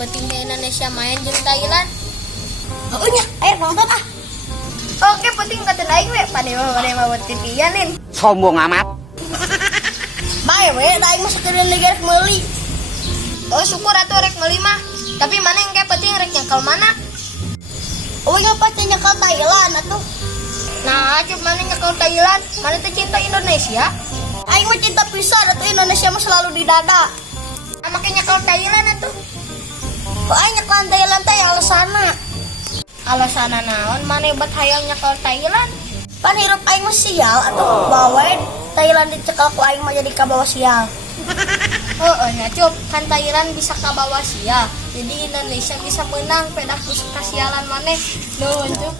pentingnya Indonesia main jeung Thailand. Oh nya, ayo nonton ah. Oke, penting kata aing we pada mah titianin. Sombong amat. Bae we, da aing mah sakedeun liga rek meuli. Oh, syukur atuh rek meuli mah. Tapi mana yang kayak penting rek nyakal mana? Oh nya pasti nyekal Thailand atuh. Nah, cuk mana nyakal Thailand? Mana teh cinta Indonesia? Aing mah cinta pisan atuh Indonesia mah selalu di dada. Ah, makanya nyakal Thailand atuh. Oh aing nyekal Thailand teh alasanna. Alasan naon mana buat hayang nyakal Thailand? Pan hirup aing mah sial atuh. Bawa Thailand dicekal ku aing mah jadi kabawa sial. Nya cuk, kan Thailand bisa kabawa sia. Jadi Indonesia bisa menang pedah kasialan maneh. Nuhun cuk.